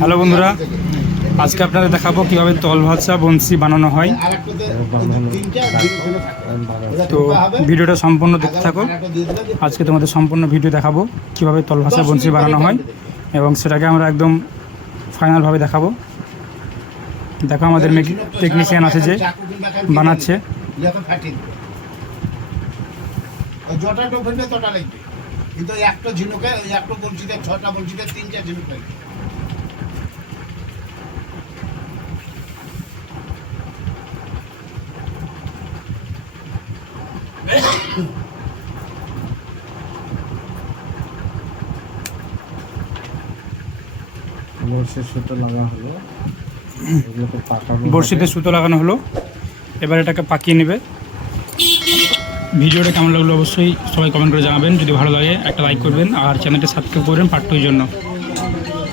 Hello বন্ধুরা, আজকে আপনাদের দেখাবো কিভাবে তল ভাষা বনশি বানানো হয়। তো ভিডিওটা সম্পূর্ণ দেখতে থাকো। আজকে তোমাদের সম্পূর্ণ ভিডিও দেখাবো কিভাবে তল ভাষা বনশি বানানো হয় এবং সেটাকে আমরা একদম ফাইনালভাবে দেখাবো। দেখো আমাদের টেকনিশিয়ান আছে যে বানাচ্ছে। কিন্তু একটা ঝিনুকে একটা বলছিতে 6টা বলছিতে 3টা ঝিনুক লাগবে। বড়শিতে সুতো লাগানো হলো, এবার এটাকে পাকিয়ে নেবে। ভিডিওটা কেমন লাগলো অবশ্যই সবাই কমেন্ট করে জানাবেন। যদি ভালো লাগে একটা লাইক করবেন আর চ্যানেলটা সাবস্ক্রাইব করবেন পার্ট 2 এর জন্য।